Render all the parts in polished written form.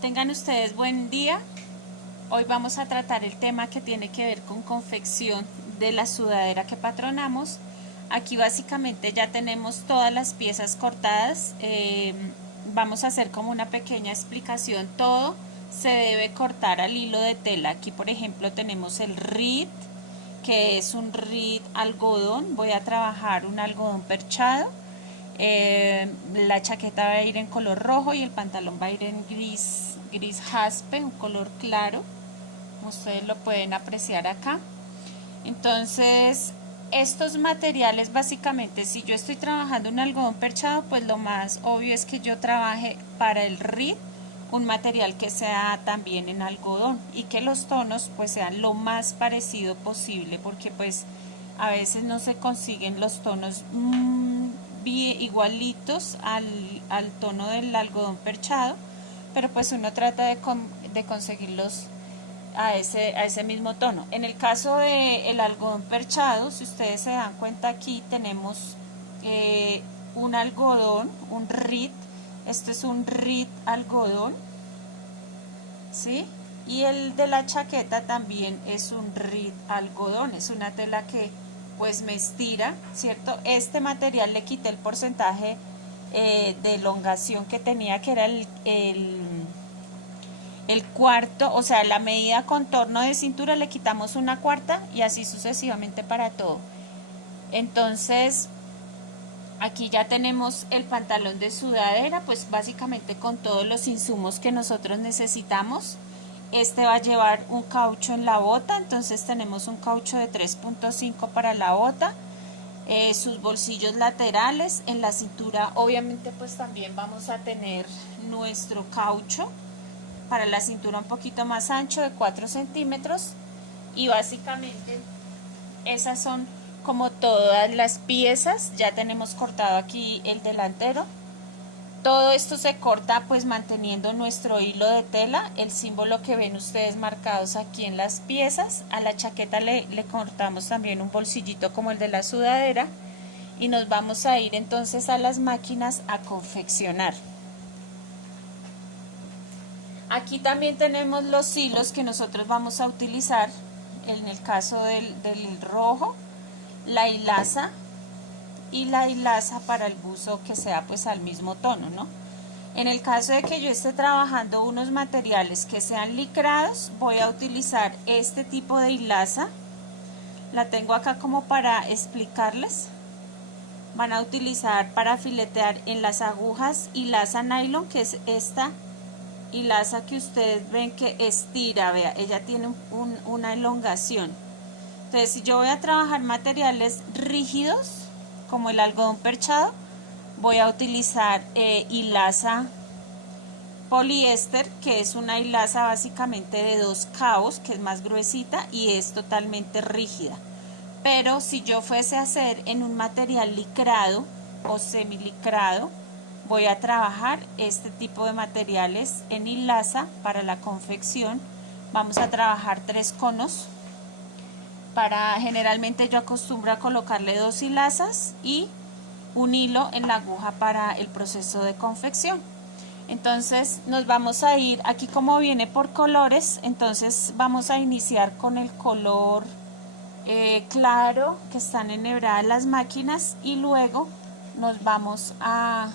Tengan ustedes buen día. Hoy vamos a tratar el tema que tiene que ver con confección de la sudadera que patronamos. Aquí básicamente ya tenemos todas las piezas cortadas. Vamos a hacer como una pequeña explicación. Todo se debe cortar al hilo de tela. Aquí por ejemplo tenemos el RIT, que es un RIT algodón. Voy a trabajar un algodón perchado. La chaqueta va a ir en color rojo y el pantalón va a ir en gris jaspe, un color claro, como ustedes lo pueden apreciar acá. Entonces estos materiales básicamente, si yo estoy trabajando un algodón perchado, pues lo más obvio es que yo trabaje para el RID un material que sea también en algodón y que los tonos pues sean lo más parecido posible, porque pues a veces no se consiguen los tonos igualitos al tono del algodón perchado, pero pues uno trata de conseguirlos a ese mismo tono. En el caso del algodón perchado, si ustedes se dan cuenta, aquí tenemos un algodón, un RIT. Este es un RIT algodón, ¿sí? Y el de la chaqueta también es un RIT algodón. Es una tela que pues me estira, ¿cierto? Este material le quité el porcentaje de elongación que tenía, que era el cuarto, o sea, la medida contorno de cintura le quitamos una cuarta y así sucesivamente para todo. Entonces aquí ya tenemos el pantalón de sudadera, pues básicamente con todos los insumos que nosotros necesitamos. Este va a llevar un caucho en la bota, entonces tenemos un caucho de 3.5 para la bota, sus bolsillos laterales, en la cintura obviamente pues también vamos a tener nuestro caucho para la cintura un poquito más ancho de 4 centímetros y básicamente esas son como todas las piezas. Ya tenemos cortado aquí el delantero. Todo esto se corta pues manteniendo nuestro hilo de tela, el símbolo que ven ustedes marcados aquí en las piezas. A la chaqueta le cortamos también un bolsillito como el de la sudadera y nos vamos a ir entonces a las máquinas a confeccionar. Aquí también tenemos los hilos que nosotros vamos a utilizar. En el caso del rojo, la hilaza y la hilaza para el buzo que sea pues al mismo tono, ¿no? En el caso de que yo esté trabajando unos materiales que sean licrados, voy a utilizar este tipo de hilaza. La tengo acá como para explicarles. Van a utilizar para filetear en las agujas hilaza nylon, que es esta hilaza que ustedes ven que estira, vea, ella tiene una elongación. Entonces si yo voy a trabajar materiales rígidos como el algodón perchado, voy a utilizar hilaza poliéster, que es una hilaza básicamente de 2 cabos, que es más gruesita y es totalmente rígida. Pero si yo fuese a hacer en un material licrado o semilicrado, voy a trabajar este tipo de materiales en hilaza para la confección. Vamos a trabajar 3 conos. Generalmente yo acostumbro a colocarle 2 hilazas y un hilo en la aguja para el proceso de confección. Entonces nos vamos a ir aquí como viene por colores. Entonces vamos a iniciar con el color claro que están enhebradas las máquinas y luego nos vamos a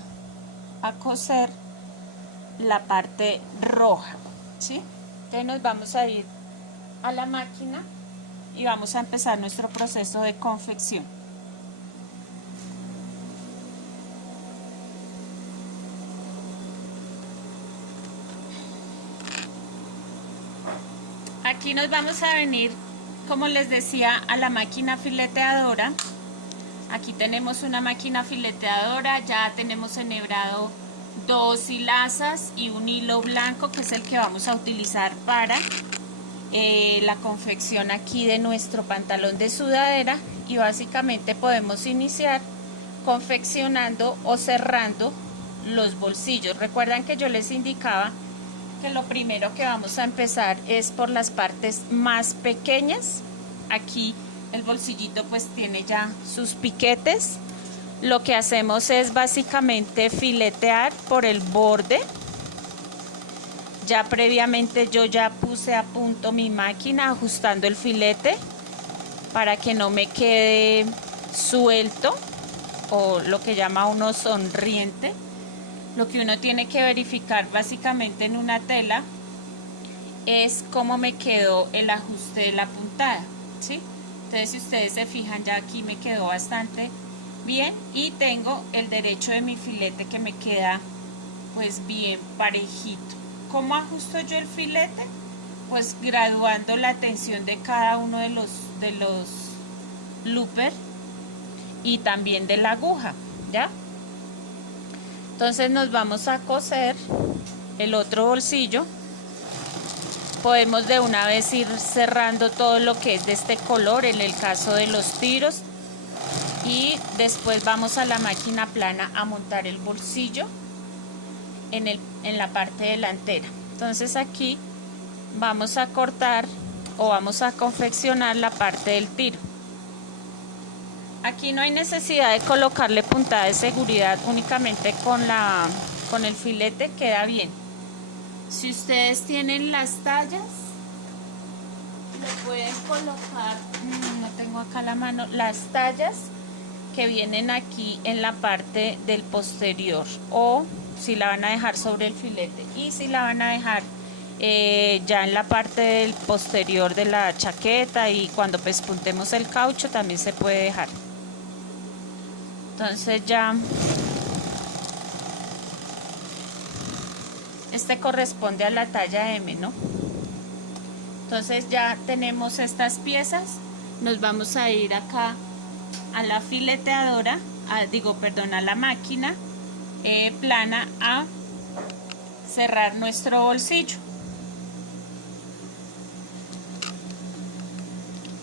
coser la parte roja, ¿sí? Entonces nos vamos a ir a la máquina y vamos a empezar nuestro proceso de confección. Aquí nos vamos a venir, como les decía, a la máquina fileteadora. Aquí tenemos una máquina fileteadora, ya tenemos enhebrado 2 hilazas y un hilo blanco, que es el que vamos a utilizar para la confección aquí de nuestro pantalón de sudadera. Y básicamente podemos iniciar confeccionando o cerrando los bolsillos. Recuerdan que yo les indicaba que lo primero que vamos a empezar es por las partes más pequeñas. Aquí el bolsillito pues tiene ya sus piquetes. Lo que hacemos es básicamente filetear por el borde ya previamente yo ya puse a punto mi máquina ajustando el filete para que no me quede suelto o lo que llama uno sonriente. Lo que uno tiene que verificar básicamente en una tela es cómo me quedó el ajuste de la puntada, ¿sí? Entonces si ustedes se fijan, ya aquí me quedó bastante bien y tengo el derecho de mi filete que me queda pues bien parejito. ¿Cómo ajusto yo el filete? Pues graduando la tensión de cada uno de los loopers y también de la aguja, ¿ya? Entonces nos vamos a coser el otro bolsillo. Podemos de una vez ir cerrando todo lo que es de este color en el caso de los tiros y después vamos a la máquina plana a montar el bolsillo en la parte delantera. Entonces aquí vamos a cortar o vamos a confeccionar la parte del tiro. Aquí no hay necesidad de colocarle puntada de seguridad, únicamente con el filete queda bien. Si ustedes tienen las tallas, le pueden colocar, no tengo acá la mano, las tallas que vienen aquí en la parte del posterior, o si la van a dejar sobre el filete, y si la van a dejar ya en la parte del posterior de la chaqueta y cuando pespuntemos el caucho también se puede dejar. Entonces ya este corresponde a la talla M, ¿no? Entonces ya tenemos estas piezas, nos vamos a ir acá a la fileteadora, a la máquina plana a cerrar nuestro bolsillo.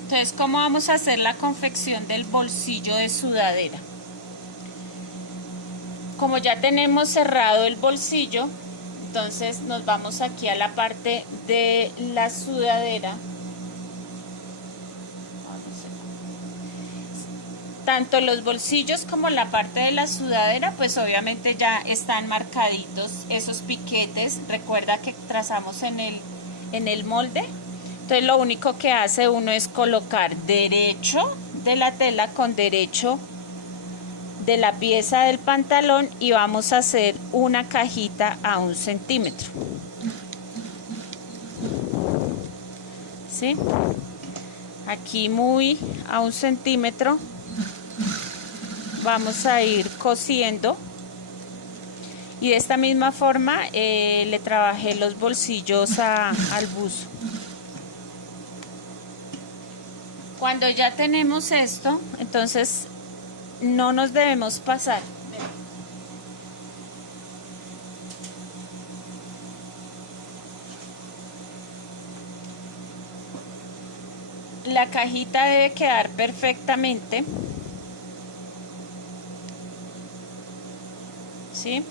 Entonces, ¿cómo vamos a hacer la confección del bolsillo de sudadera? Como ya tenemos cerrado el bolsillo, entonces nos vamos aquí a la parte de la sudadera. Tanto los bolsillos como la parte de la sudadera, pues obviamente ya están marcaditos esos piquetes. Recuerda que trazamos en el molde. Entonces lo único que hace uno es colocar derecho de la tela con derecho de la pieza del pantalón y vamos a hacer una cajita a 1 centímetro. ¿Sí? Aquí muy a 1 centímetro vamos a ir cosiendo y de esta misma forma le trabajé los bolsillos al buzo. Cuando ya tenemos esto, entonces no nos debemos pasar. La cajita debe quedar perfectamente, ¿sí?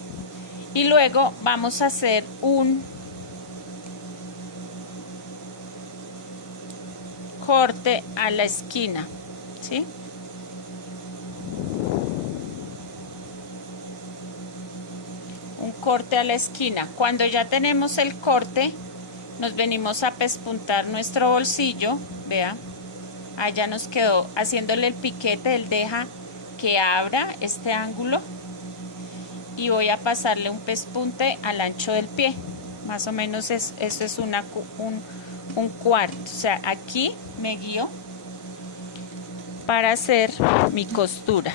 Y luego vamos a hacer un corte a la esquina, ¿sí? Un corte a la esquina. Cuando ya tenemos el corte, nos venimos a pespuntar nuestro bolsillo, vea, allá nos quedó haciéndole el piquete, él deja que abra este ángulo y voy a pasarle un pespunte al ancho del pie, más o menos eso es un cuarto, o sea, aquí me guío para hacer mi costura.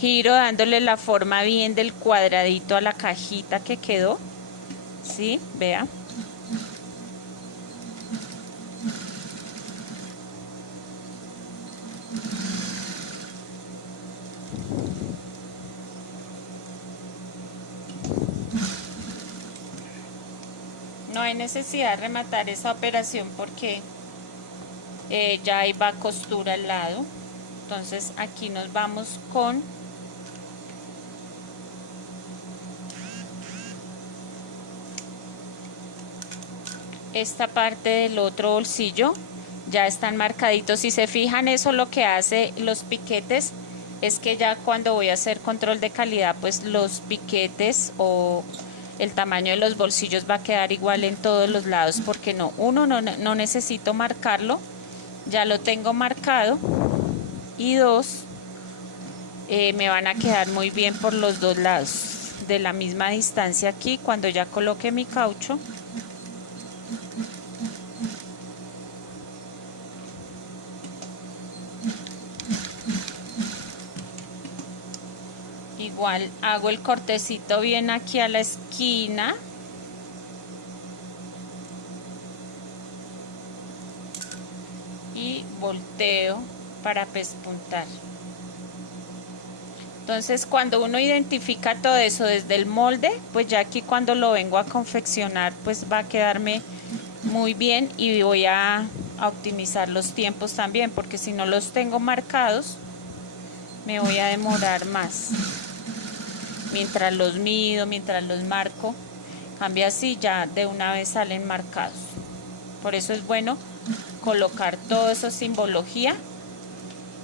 Giro dándole la forma bien del cuadradito a la cajita que quedó, ¿sí? Vea. No hay necesidad de rematar esa operación porque ya ahí va costura al lado. Entonces aquí nos vamos con esta parte del otro bolsillo. Ya están marcaditos. Si se fijan, eso lo que hace los piquetes es que ya cuando voy a hacer control de calidad, pues los piquetes o el tamaño de los bolsillos va a quedar igual en todos los lados, porque no necesito marcarlo, ya lo tengo marcado, y dos, me van a quedar muy bien por los dos lados, de la misma distancia aquí. Cuando ya coloque mi caucho, igual hago el cortecito bien aquí a la esquina. Y volteo para pespuntar. Entonces, cuando uno identifica todo eso desde el molde, pues ya aquí cuando lo vengo a confeccionar, pues va a quedarme muy bien, y voy a optimizar los tiempos también, porque si no los tengo marcados, me voy a demorar más. Mientras los mido, mientras los marco, cambia así, ya de una vez salen marcados. Por eso es bueno colocar toda esa simbología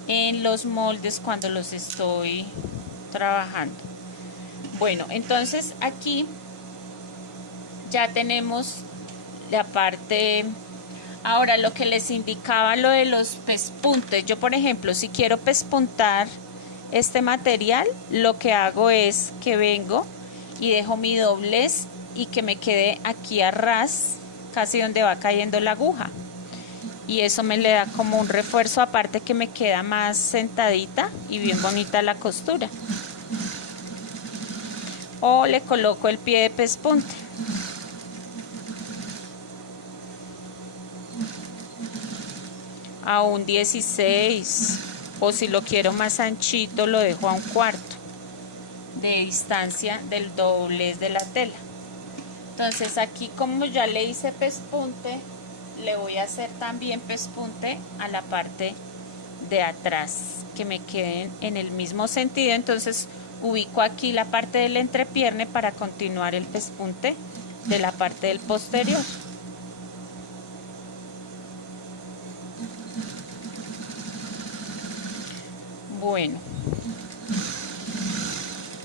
en los moldes cuando los estoy trabajando. Bueno, entonces aquí ya tenemos la parte. Ahora, lo que les indicaba, lo de los pespuntes. Yo, por ejemplo, si quiero pespuntar este material, lo que hago es que vengo y dejo mi doblez y que me quede aquí a ras, casi donde va cayendo la aguja, y eso me le da como un refuerzo, aparte que me queda más sentadita y bien bonita la costura. O le coloco el pie de pespunte. A un 16, o si lo quiero más anchito, lo dejo a 1/4 de distancia del doblez de la tela. Entonces aquí, como ya le hice pespunte, le voy a hacer también pespunte a la parte de atrás, que me queden en el mismo sentido. Entonces ubico aquí la parte del entrepierne para continuar el pespunte de la parte del posterior. Bueno,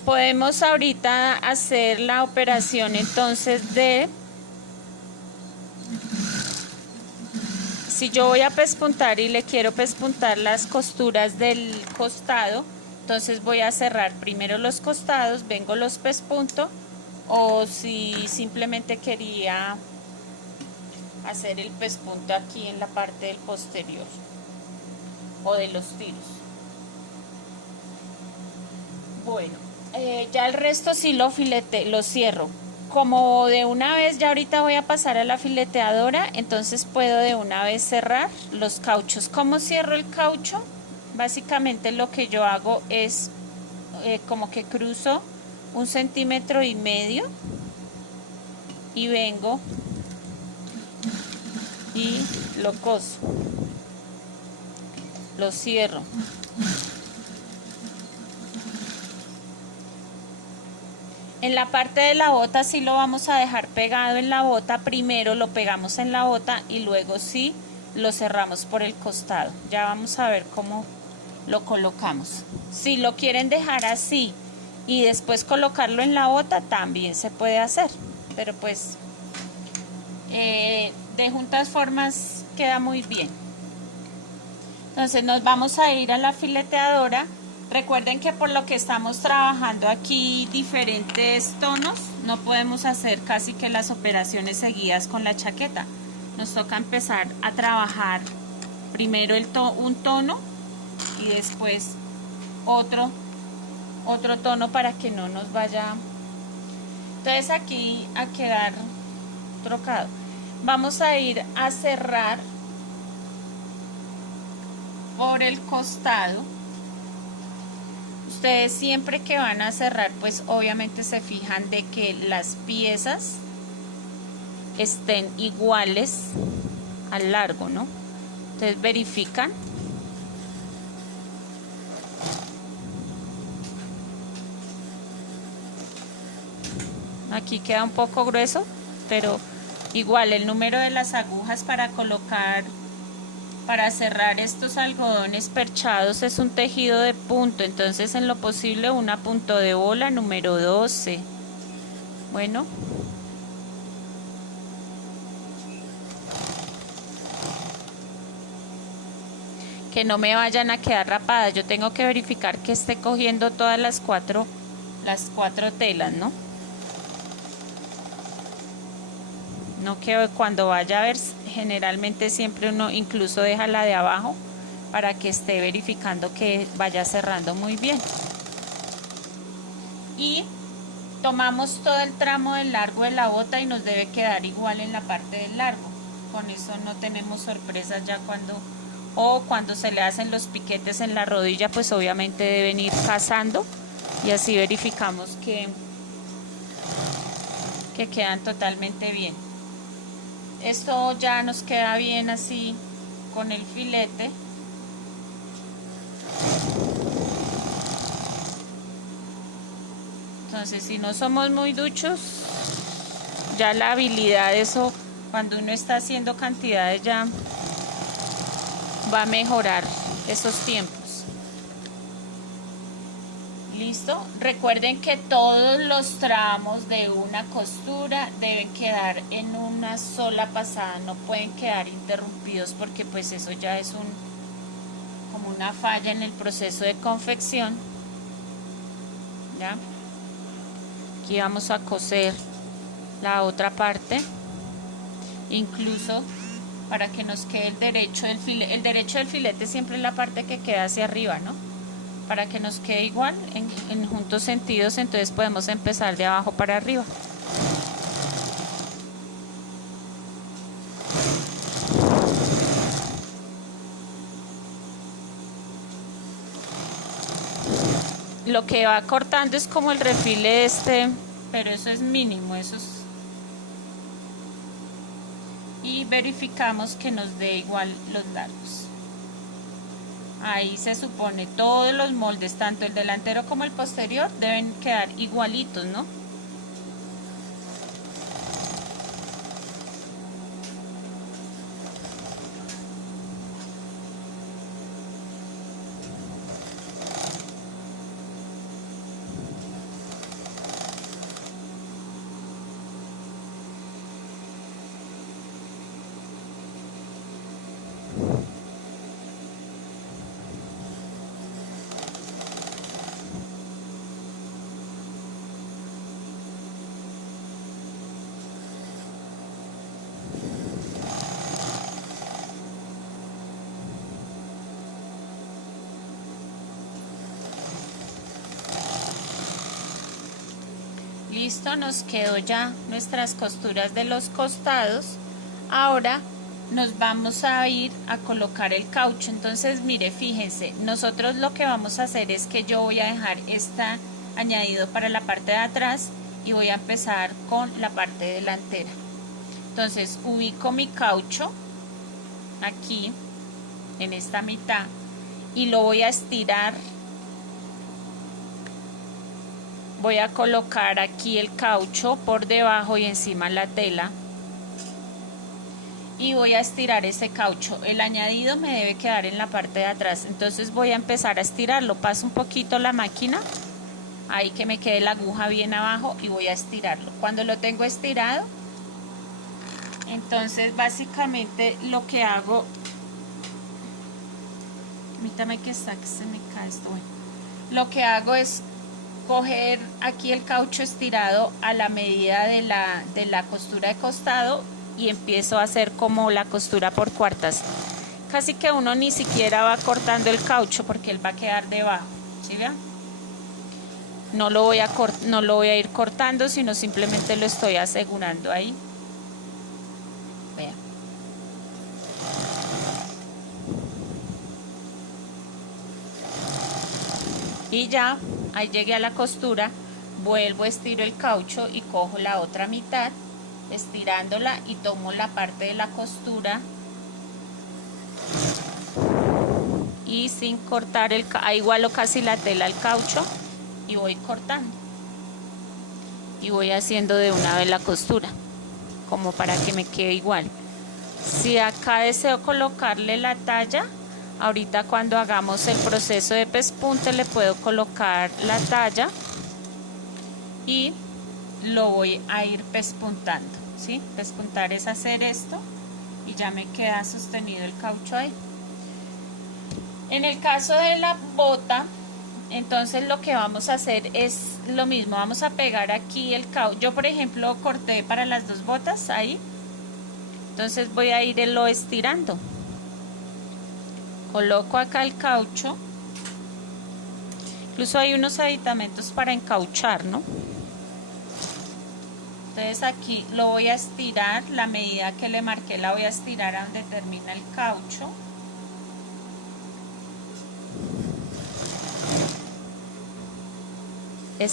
podemos ahorita hacer la operación entonces de, si yo voy a pespuntar y le quiero pespuntar las costuras del costado, entonces voy a cerrar primero los costados, vengo los pespunto, o si simplemente quería hacer el pespunto aquí en la parte del posterior o de los tiros. Bueno, ya el resto sí lo filete, lo cierro. Como de una vez ya ahorita voy a pasar a la fileteadora, entonces puedo de una vez cerrar los cauchos. ¿Cómo cierro el caucho? Básicamente lo que yo hago es como que cruzo 1,5 centímetros y vengo y lo coso, lo cierro. En la parte de la bota sí lo vamos a dejar pegado en la bota. Primero lo pegamos en la bota y luego sí lo cerramos por el costado. Ya vamos a ver cómo lo colocamos. Si lo quieren dejar así y después colocarlo en la bota, también se puede hacer. Pero pues de juntas formas queda muy bien. Entonces nos vamos a ir a la fileteadora. Recuerden que por lo que estamos trabajando aquí diferentes tonos, no podemos hacer casi que las operaciones seguidas con la chaqueta. Nos toca empezar a trabajar primero un tono y después otro tono para que no nos vaya. Entonces aquí a quedar trocado. Vamos a ir a cerrar por el costado. Ustedes siempre que van a cerrar, pues obviamente se fijan de que las piezas estén iguales al largo, ¿no? Entonces verifican. Aquí queda un poco grueso, pero igual el número de las agujas para colocar Para cerrar estos algodones perchados es un tejido de punto, entonces en lo posible una punto de bola número 12. Bueno, que no me vayan a quedar rapadas, yo tengo que verificar que esté cogiendo todas las cuatro telas, ¿no? No, que cuando vaya a ver, generalmente siempre uno incluso deja la de abajo para que esté verificando que vaya cerrando muy bien. Y tomamos todo el tramo del largo de la bota y nos debe quedar igual en la parte del largo. Con eso no tenemos sorpresas ya cuando se le hacen los piquetes en la rodilla, pues obviamente deben ir cazando y así verificamos que quedan totalmente bien. Esto ya nos queda bien así con el filete. Entonces, si no somos muy duchos, ya la habilidad de eso, cuando uno está haciendo cantidades, ya va a mejorar esos tiempos. ¿Listo? Recuerden que todos los tramos de una costura deben quedar en una sola pasada, no pueden quedar interrumpidos porque pues eso ya es como una falla en el proceso de confección. ¿Ya? Aquí vamos a coser la otra parte, incluso para que nos quede el derecho del filete. El derecho del filete siempre es la parte que queda hacia arriba, ¿no? Para que nos quede igual en juntos sentidos, entonces podemos empezar de abajo para arriba. Lo que va cortando es como el refile pero eso es mínimo, y verificamos que nos dé igual los largos. Ahí se supone todos los moldes, tanto el delantero como el posterior, deben quedar igualitos, ¿no? Listo, nos quedó ya nuestras costuras de los costados. Ahora nos vamos a ir a colocar el caucho. Entonces, mire, fíjense, nosotros lo que vamos a hacer es que yo voy a dejar esta añadido para la parte de atrás y voy a empezar con la parte delantera. Entonces, ubico mi caucho aquí en esta mitad y lo voy a estirar. Voy a colocar aquí el caucho por debajo y encima la tela y voy a estirar ese caucho. El añadido me debe quedar en la parte de atrás, entonces voy a empezar a estirarlo. Paso un poquito la máquina, ahí que me quede la aguja bien abajo y voy a estirarlo. Cuando lo tengo estirado, entonces básicamente lo que hago, permítame que se me cae esto. Bueno, lo que hago es coger aquí el caucho estirado a la medida de la costura de costado y empiezo a hacer como la costura por cuartas. Casi que uno ni siquiera va cortando el caucho porque él va a quedar debajo, ¿sí vean? No lo voy a ir cortando, sino simplemente lo estoy asegurando ahí. Vean. Y ya, ahí llegué a la costura, vuelvo, estiro el caucho y cojo la otra mitad, estirándola y tomo la parte de la costura y sin cortar ahí igualo casi la tela al caucho y voy cortando y voy haciendo de una vez la costura como para que me quede igual. Si acá deseo colocarle la talla, ahorita cuando hagamos el proceso de pespunte le puedo colocar la talla y lo voy a ir pespuntando, ¿sí? Pespuntar es hacer esto y ya me queda sostenido el caucho ahí. En el caso de la bota, entonces lo que vamos a hacer es lo mismo, vamos a pegar aquí el caucho. Yo por ejemplo corté para las dos botas ahí, entonces voy a irlo estirando. Coloco acá el caucho, incluso hay unos aditamentos para encauchar, ¿no? Entonces aquí lo voy a estirar, la medida que le marqué la voy a estirar a donde termina el caucho.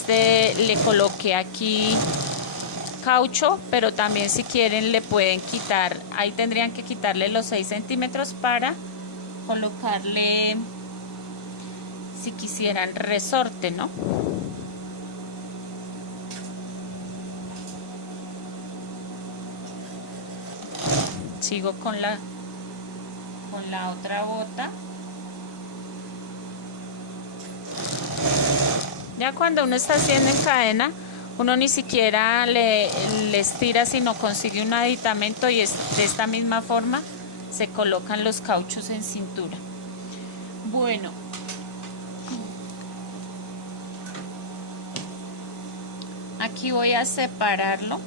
Le coloqué aquí caucho, pero también si quieren le pueden quitar, ahí tendrían que quitarle los 6 centímetros para colocarle, si quisieran, resorte, ¿no? Sigo con la otra bota. Ya cuando uno está haciendo en cadena, uno ni siquiera le estira, sino consigue un aditamento y de esta misma forma se colocan los cauchos en cintura. Bueno, aquí voy a separarlo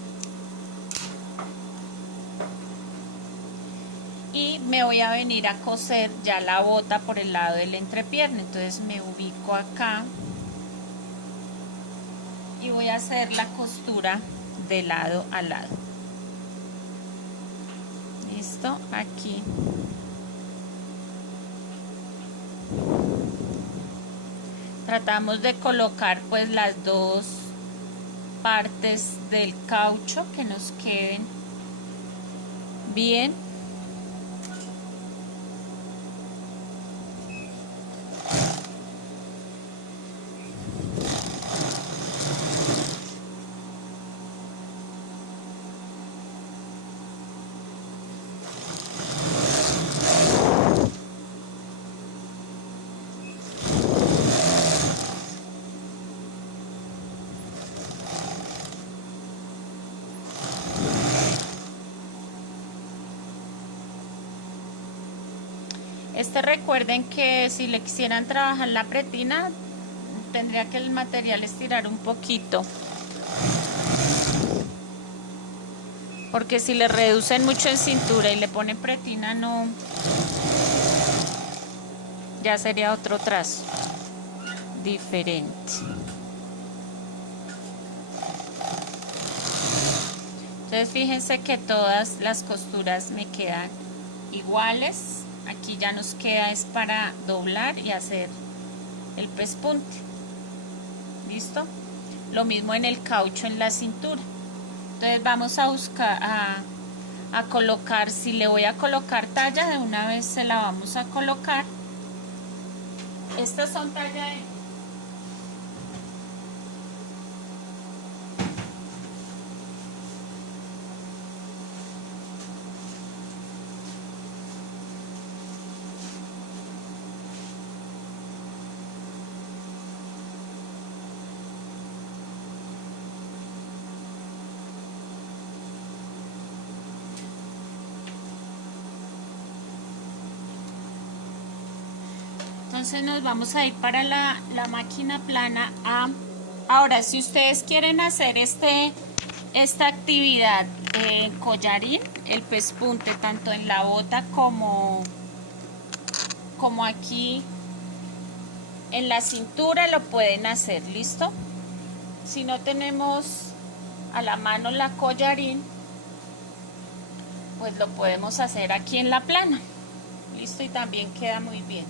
y me voy a venir a coser ya la bota por el lado del entrepierna. Entonces me ubico acá y voy a hacer la costura de lado a lado. Listo, aquí. Tratamos de colocar pues las dos partes del caucho que nos queden bien. Recuerden que si le quisieran trabajar la pretina, tendría que el material estirar un poquito, porque si le reducen mucho en cintura y le ponen pretina, no, ya sería otro trazo diferente. Entonces fíjense que todas las costuras me quedan iguales. Aquí ya nos queda es para doblar y hacer el pespunte. ¿Listo? Lo mismo en el caucho en la cintura. Entonces vamos a buscar a colocar, si le voy a colocar talla, de una vez se la vamos a colocar. Estas son talla de... Entonces nos vamos a ir para la máquina plana. Ahora, si ustedes quieren hacer esta actividad en collarín, el pespunte, tanto en la bota como aquí en la cintura, lo pueden hacer, ¿listo? Si no tenemos a la mano la collarín, pues lo podemos hacer aquí en la plana, ¿listo? Y también queda muy bien.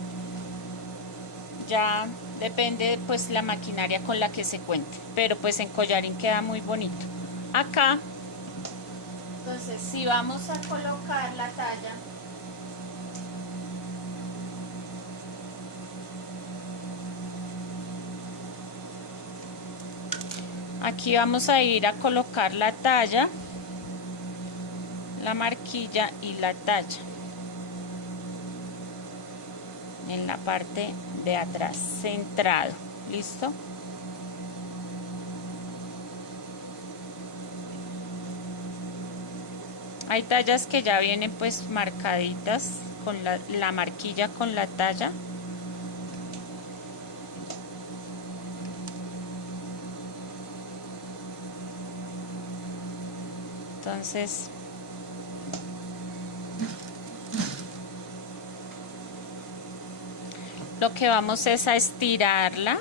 Ya depende pues la maquinaria con la que se cuente, pero pues en collarín queda muy bonito. Acá, entonces si vamos a colocar la talla, aquí vamos a ir a colocar la talla, la marquilla y la talla en la parte de atrás, centrado. ¿Listo? Hay tallas que ya vienen pues marcaditas con la marquilla con la talla. Entonces lo que vamos es a estirarla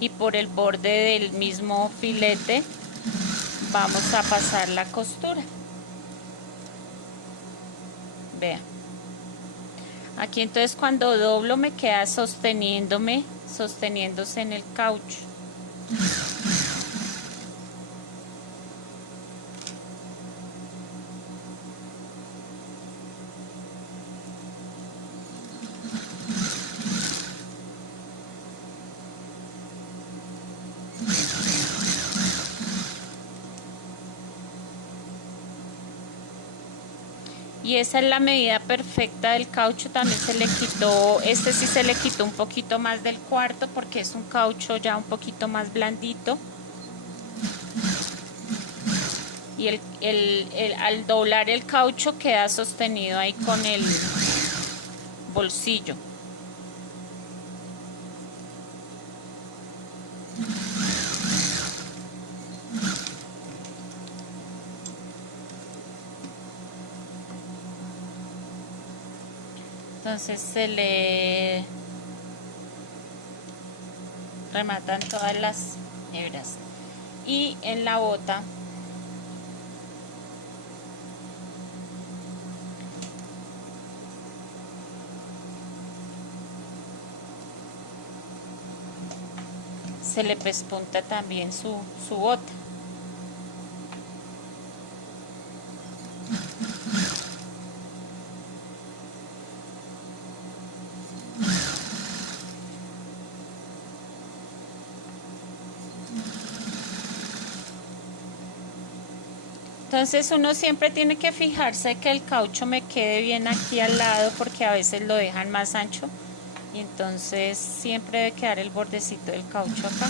y por el borde del mismo filete vamos a pasar la costura. Vean. Aquí entonces cuando doblo me queda sosteniéndose en el caucho. Y esa es la medida perfecta del caucho. También se le quitó, este sí se le quitó un poquito más del cuarto porque es un caucho ya un poquito más blandito. Y al doblar el caucho queda sostenido ahí con el bolsillo. Entonces se le rematan todas las hebras. Y en la bota se le pespunta también su bota. Entonces uno siempre tiene que fijarse que el caucho me quede bien aquí al lado porque a veces lo dejan más ancho y entonces siempre debe quedar el bordecito del caucho acá.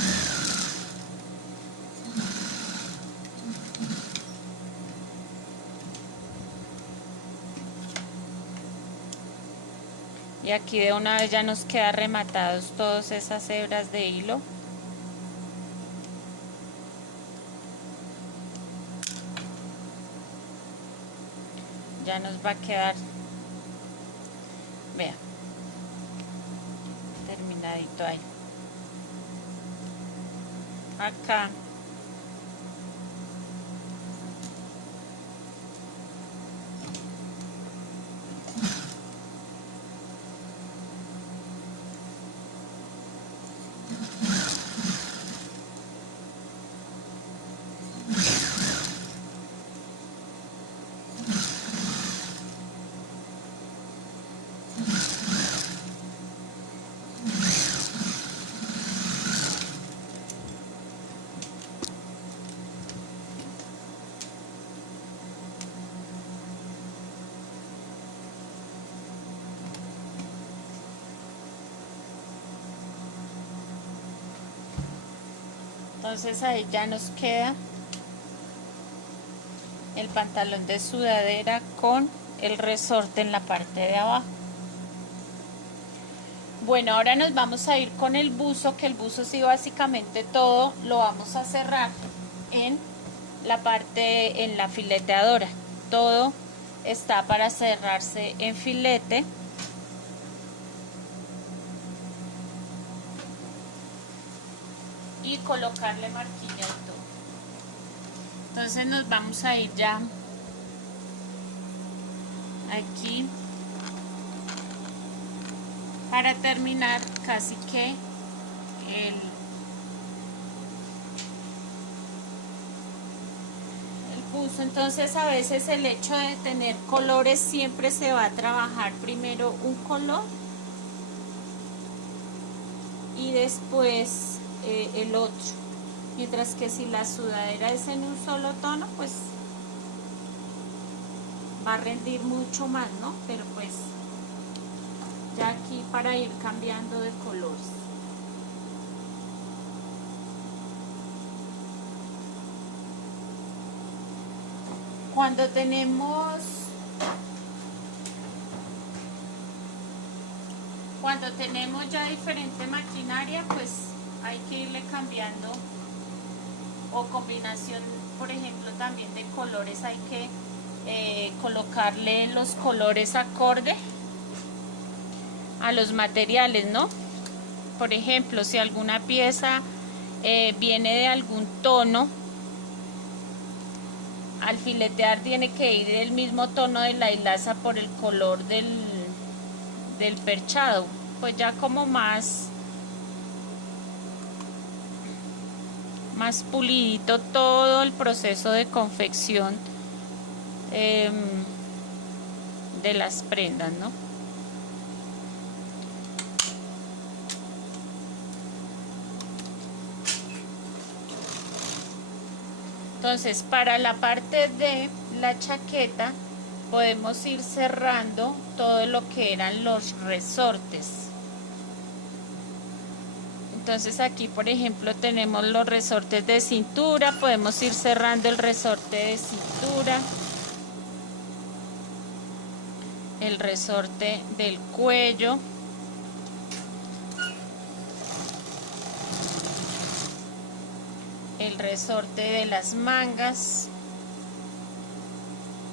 Y aquí de una vez ya nos queda rematados todas esas hebras de hilo. Ya nos va a quedar, vean, terminadito ahí. Acá entonces ahí ya nos queda el pantalón de sudadera con el resorte en la parte de abajo. Bueno, ahora nos vamos a ir con el buzo, que el buzo sí básicamente todo lo vamos a cerrar en la parte, en la fileteadora. Todo está para cerrarse en filete. Y colocarle marquilla y todo. Entonces nos vamos a ir ya aquí para terminar casi que el buzo. Entonces a veces el hecho de tener colores siempre se va a trabajar primero un color y después el otro, mientras que si la sudadera es en un solo tono, pues va a rendir mucho más, ¿no? Pero pues ya aquí para ir cambiando de colores. Cuando tenemos ya diferente maquinaria, pues hay que irle cambiando, o combinación, por ejemplo, también de colores, hay que colocarle los colores acorde a los materiales, ¿no? Por ejemplo, si alguna pieza viene de algún tono, al filetear tiene que ir el mismo tono de la hilaza por el color del perchado, pues ya como más pulidito todo el proceso de confección de las prendas, ¿no? Entonces, para la parte de la chaqueta podemos ir cerrando todo lo que eran los resortes. Entonces aquí, por ejemplo, tenemos los resortes de cintura, podemos ir cerrando el resorte de cintura, el resorte del cuello, el resorte de las mangas.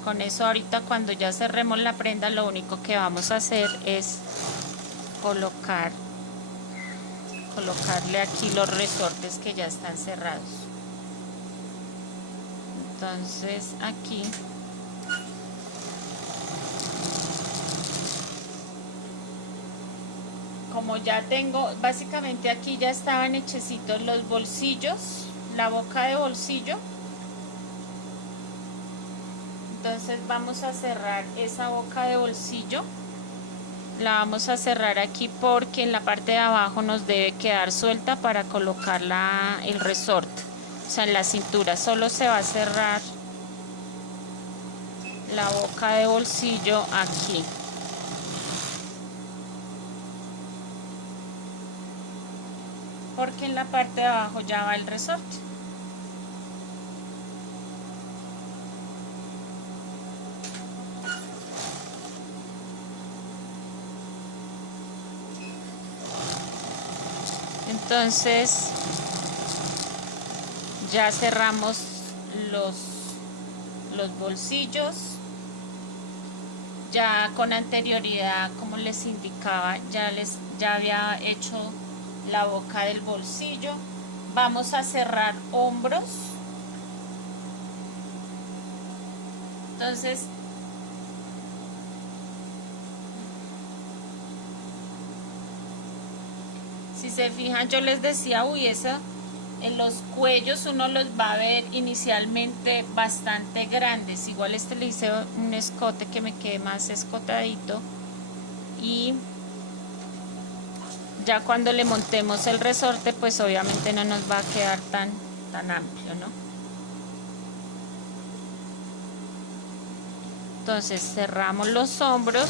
Con eso ahorita cuando ya cerremos la prenda, lo único que vamos a hacer es colocarle aquí los resortes que ya están cerrados. Entonces aquí como ya tengo, básicamente aquí ya estaban hechecitos los bolsillos, la boca de bolsillo. Entonces vamos a cerrar esa boca de bolsillo, la vamos a cerrar aquí porque en la parte de abajo nos debe quedar suelta para colocar el resorte, o sea en la cintura solo se va a cerrar la boca de bolsillo aquí. Porque en la parte de abajo ya va el resorte. Entonces ya cerramos los bolsillos. Ya con anterioridad, como les indicaba, ya había hecho la boca del bolsillo. Vamos a cerrar hombros. Entonces si se fijan, yo les decía, en los cuellos uno los va a ver inicialmente bastante grandes. Igual le hice un escote que me quede más escotadito, y ya cuando le montemos el resorte, pues obviamente no nos va a quedar tan amplio, ¿no? Entonces cerramos los hombros.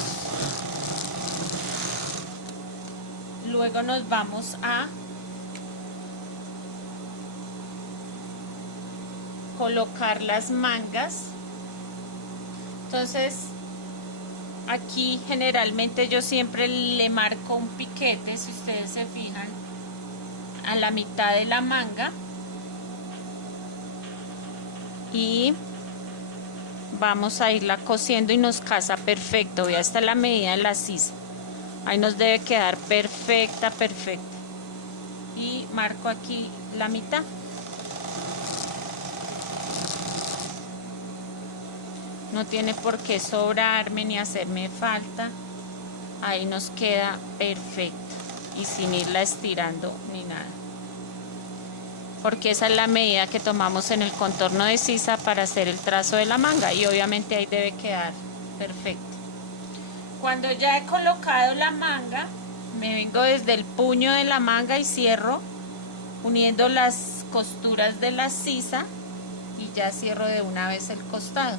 Luego nos vamos a colocar las mangas. Entonces aquí generalmente yo siempre le marco un piquete, si ustedes se fijan, a la mitad de la manga, y vamos a irla cosiendo y nos casa perfecto. Vea, esta es la medida de la sisa, ahí nos debe quedar perfecta. Y marco aquí la mitad. No tiene por qué sobrarme ni hacerme falta. Ahí nos queda perfecto y sin irla estirando ni nada, porque esa es la medida que tomamos en el contorno de sisa para hacer el trazo de la manga, y obviamente ahí debe quedar perfecto. Cuando ya he colocado la manga, me vengo desde el puño de la manga y cierro uniendo las costuras de la sisa, y ya cierro de una vez el costado.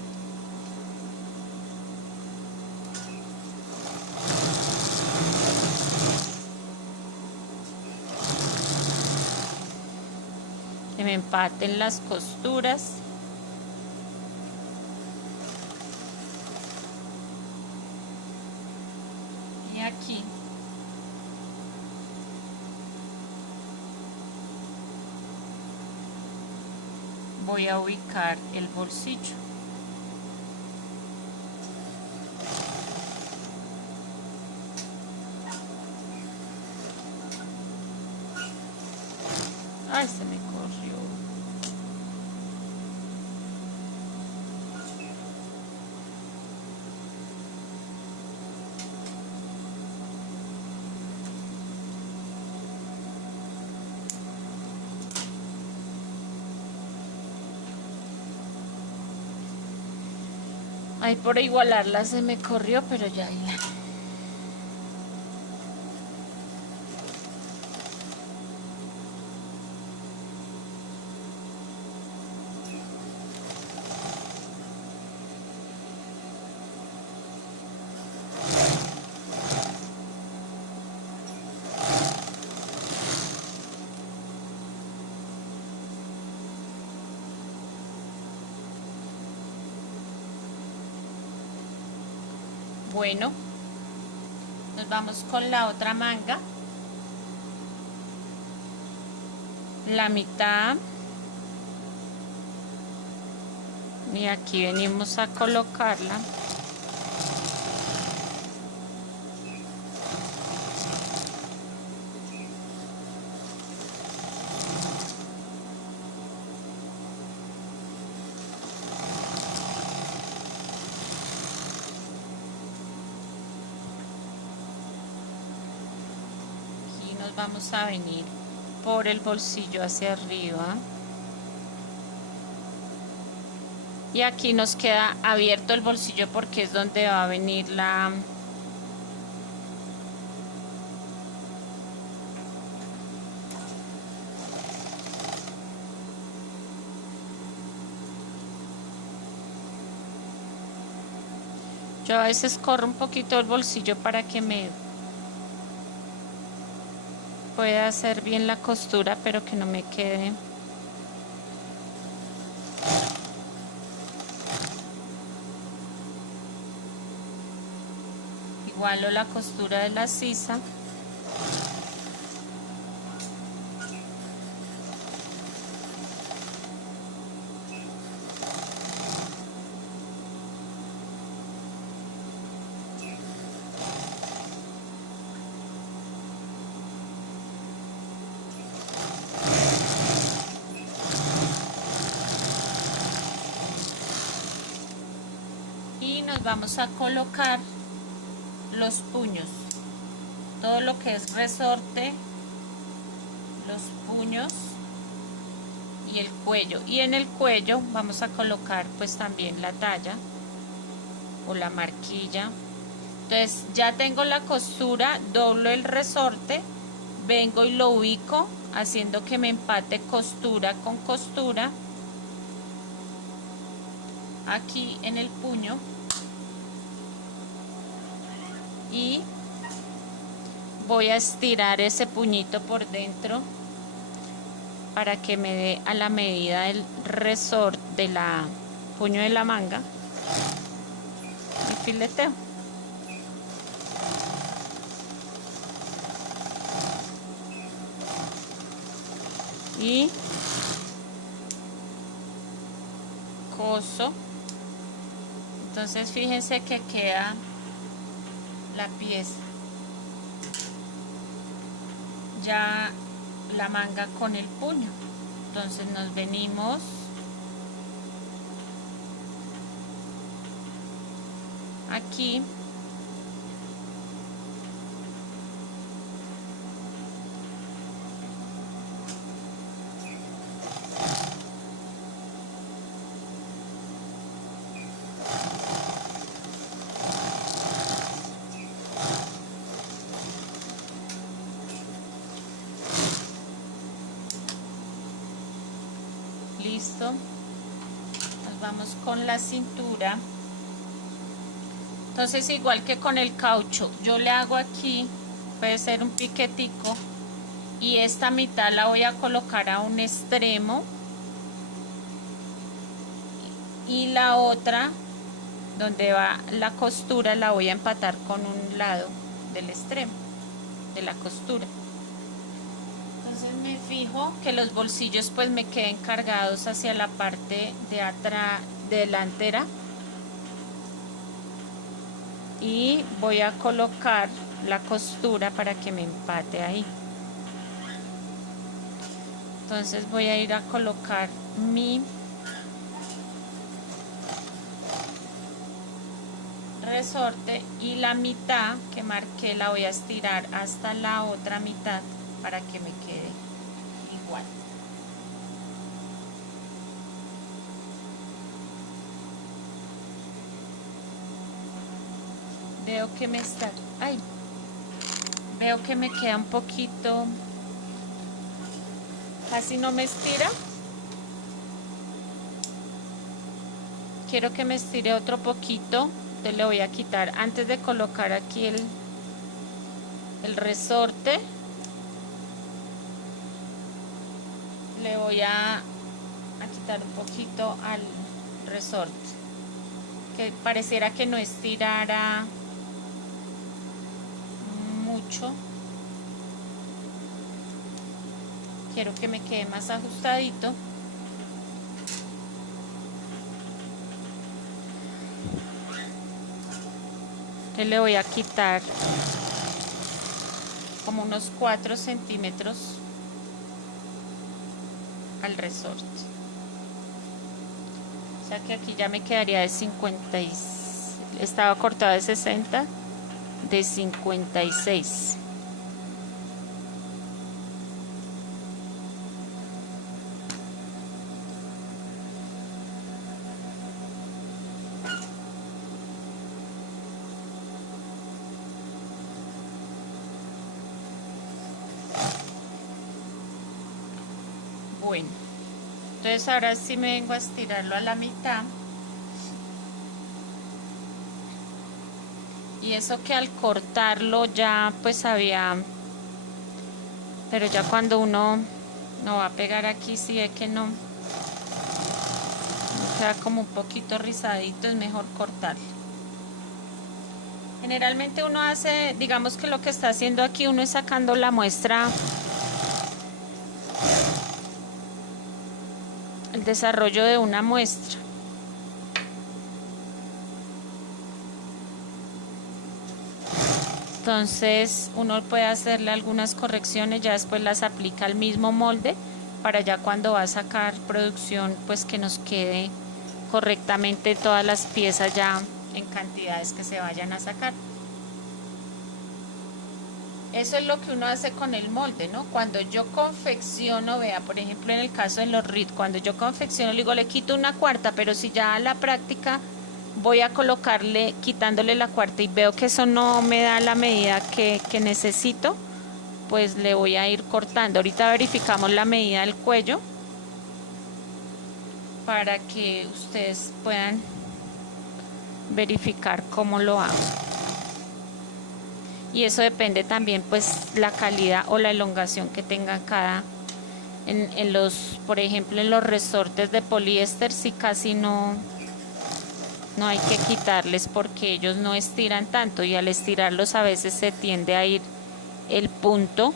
que me empaten las costuras. Y aquí voy a ubicar el bolsillo. Ay, se me corrió. Ay, por igualarla se me corrió, pero ya la... Bueno, nos vamos con la otra manga, la mitad, y aquí venimos a colocarla. Nos vamos a venir por el bolsillo hacia arriba y aquí nos queda abierto el bolsillo porque es donde va a venir la yo a veces corro un poquito el bolsillo para que me pueda hacer bien la costura, pero que no me quede igualo la costura de la sisa. Y nos vamos a colocar los puños, todo lo que es resorte, los puños y el cuello. Y en el cuello vamos a colocar pues también la talla o la marquilla. Entonces ya tengo la costura, doblo el resorte, vengo y lo ubico haciendo que me empate costura con costura aquí en el puño y voy a estirar ese puñito por dentro para que me dé a la medida del resorte de la puño de la manga y fileteo. Y coso. Entonces fíjense que queda la pieza ya la manga con el puño. Entonces nos venimos aquí listo. Nos vamos con la cintura. Entonces igual que con el caucho, yo le hago aquí, puede ser un piquetico y esta mitad la voy a colocar a un extremo y la otra donde va la costura la voy a empatar con un lado del extremo de la costura. Entonces me fijo que los bolsillos pues me queden cargados hacia la parte de atrás delantera y voy a colocar la costura para que me empate ahí. Entonces voy a ir a colocar mi resorte y la mitad que marqué la voy a estirar hasta la otra mitad para que me quede igual. Veo que me está, veo que me queda un poquito, casi no me estira. Quiero que me estire otro poquito. Entonces le voy a quitar, antes de colocar aquí el resorte, le voy a quitar un poquito al resorte, que pareciera que no estirara mucho. Quiero que me quede más ajustadito. Entonces le voy a quitar como unos 4 centímetros al resorte. O sea que aquí ya me quedaría de 50 y, estaba cortada de 60, de 56. Bueno, entonces ahora sí me vengo a estirarlo a la mitad. Y eso que al cortarlo ya pues había, pero ya cuando uno no va a pegar aquí, si ve que no queda como un poquito rizadito, es mejor cortarlo. Generalmente uno hace, digamos que lo que está haciendo aquí, uno es sacando la muestra, el desarrollo de una muestra. Entonces uno puede hacerle algunas correcciones, ya después las aplica al mismo molde para ya cuando va a sacar producción pues que nos quede correctamente todas las piezas ya en cantidades que se vayan a sacar. Eso es lo que uno hace con el molde, ¿no? Cuando yo confecciono, vea, por ejemplo en el caso de los RID, cuando yo confecciono, le quito una cuarta, pero si ya a la práctica voy a colocarle, quitándole la cuarta y veo que eso no me da la medida que necesito, pues le voy a ir cortando. Ahorita verificamos la medida del cuello para que ustedes puedan verificar cómo lo hago. Y eso depende también pues la calidad o la elongación que tenga cada en los, por ejemplo, en los resortes de poliéster sí casi no hay que quitarles porque ellos no estiran tanto y al estirarlos a veces se tiende a ir el punto.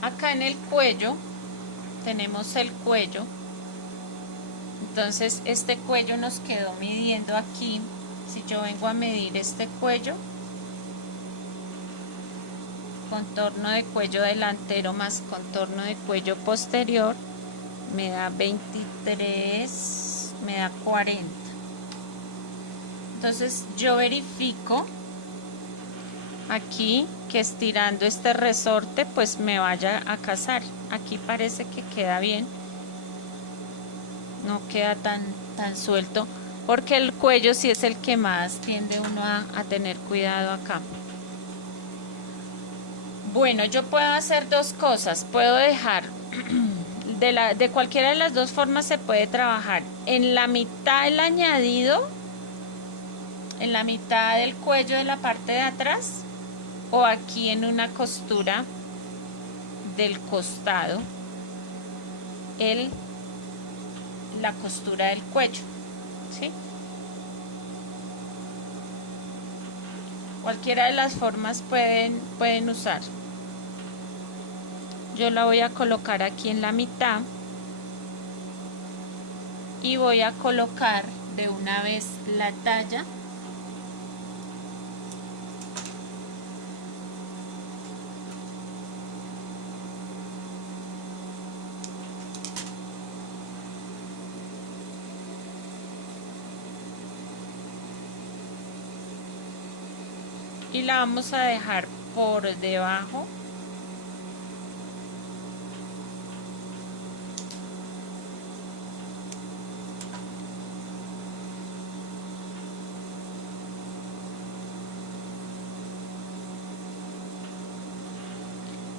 Acá en el cuello tenemos el cuello, entonces este cuello nos quedó midiendo aquí. Si yo vengo a medir este cuello, contorno de cuello delantero más contorno de cuello posterior, me da 23, me da 40. Entonces yo verifico aquí que estirando este resorte pues me vaya a casar. Aquí parece que queda bien, no queda tan suelto, porque el cuello sí es el que más tiende uno a tener cuidado acá. Bueno, yo puedo hacer dos cosas. Puedo dejar de cualquiera de las dos formas se puede trabajar. En la mitad el añadido, en la mitad del cuello de la parte de atrás, o aquí en una costura del costado, la costura del cuello, ¿sí? Cualquiera de las formas pueden usar. Yo la voy a colocar aquí en la mitad y voy a colocar de una vez la talla. Y la vamos a dejar por debajo .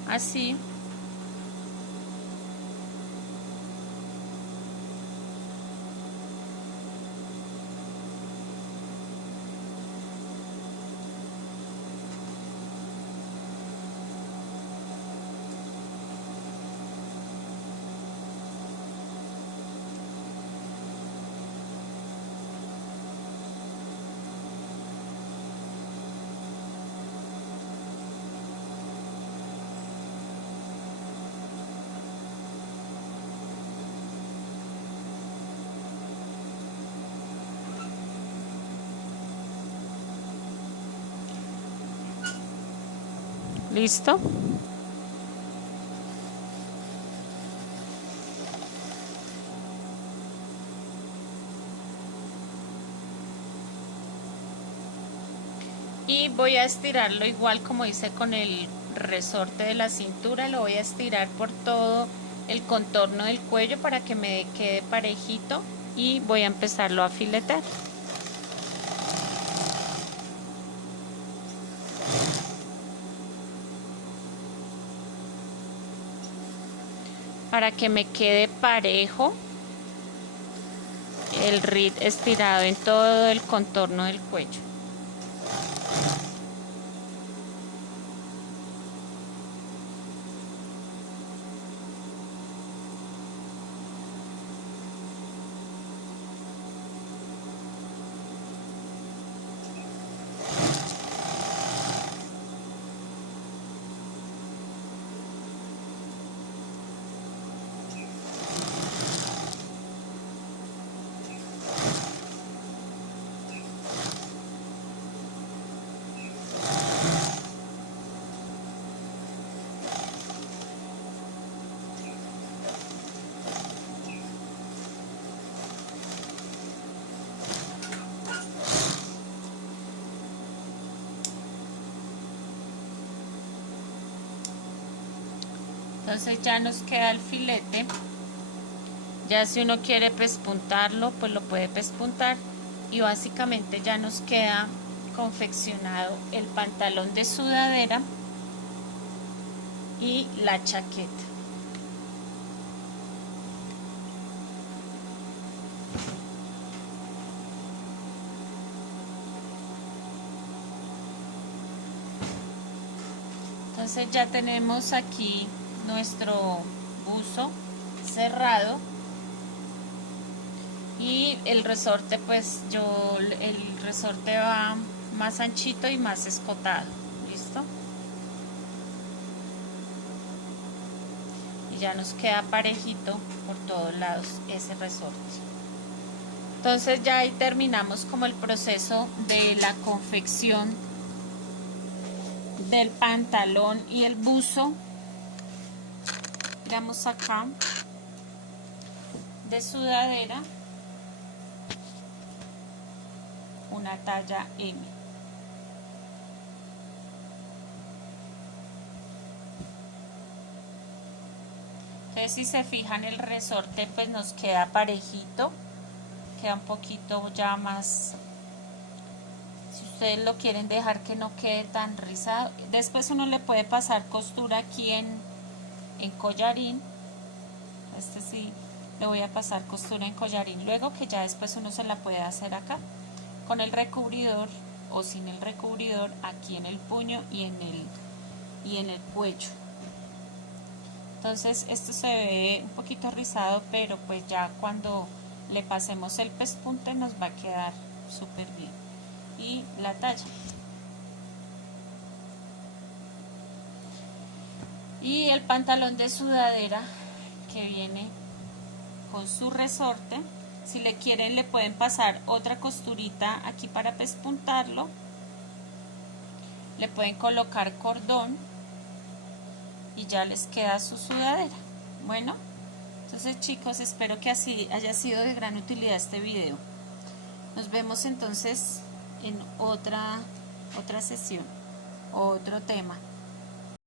Así. ¿Listo? Y voy a estirarlo igual como hice con el resorte de la cintura. Lo voy a estirar por todo el contorno del cuello para que me quede parejito y voy a empezarlo a filetear. Para que me quede parejo el rid estirado en todo el contorno del cuello. Entonces ya nos queda el filete. Ya si uno quiere pespuntarlo, pues lo puede pespuntar. Y básicamente ya nos queda confeccionado el pantalón de sudadera y la chaqueta. Entonces ya tenemos aquí nuestro buzo cerrado y el resorte, pues el resorte va más anchito y más escotado. ¿Listo? Y ya nos queda parejito por todos lados ese resorte. Entonces ya ahí terminamos como el proceso de la confección del pantalón y el buzo. Miramos acá de sudadera una talla M. Entonces si se fijan el resorte pues nos queda parejito, queda un poquito ya más Si ustedes lo quieren dejar que no quede tan rizado, después uno le puede pasar costura aquí en collarín. Este sí le voy a pasar costura en collarín luego, que ya después uno se la puede hacer acá con el recubridor o sin el recubridor, aquí en el puño y en el cuello. Entonces esto se ve un poquito rizado, pero pues ya cuando le pasemos el pespunte nos va a quedar súper bien. Y la talla. Y el pantalón de sudadera que viene con su resorte, si le quieren le pueden pasar otra costurita aquí para pespuntarlo, le pueden colocar cordón y ya les queda su sudadera. Bueno, entonces chicos, espero que así haya sido de gran utilidad este video. Nos vemos entonces en otra sesión, otro tema.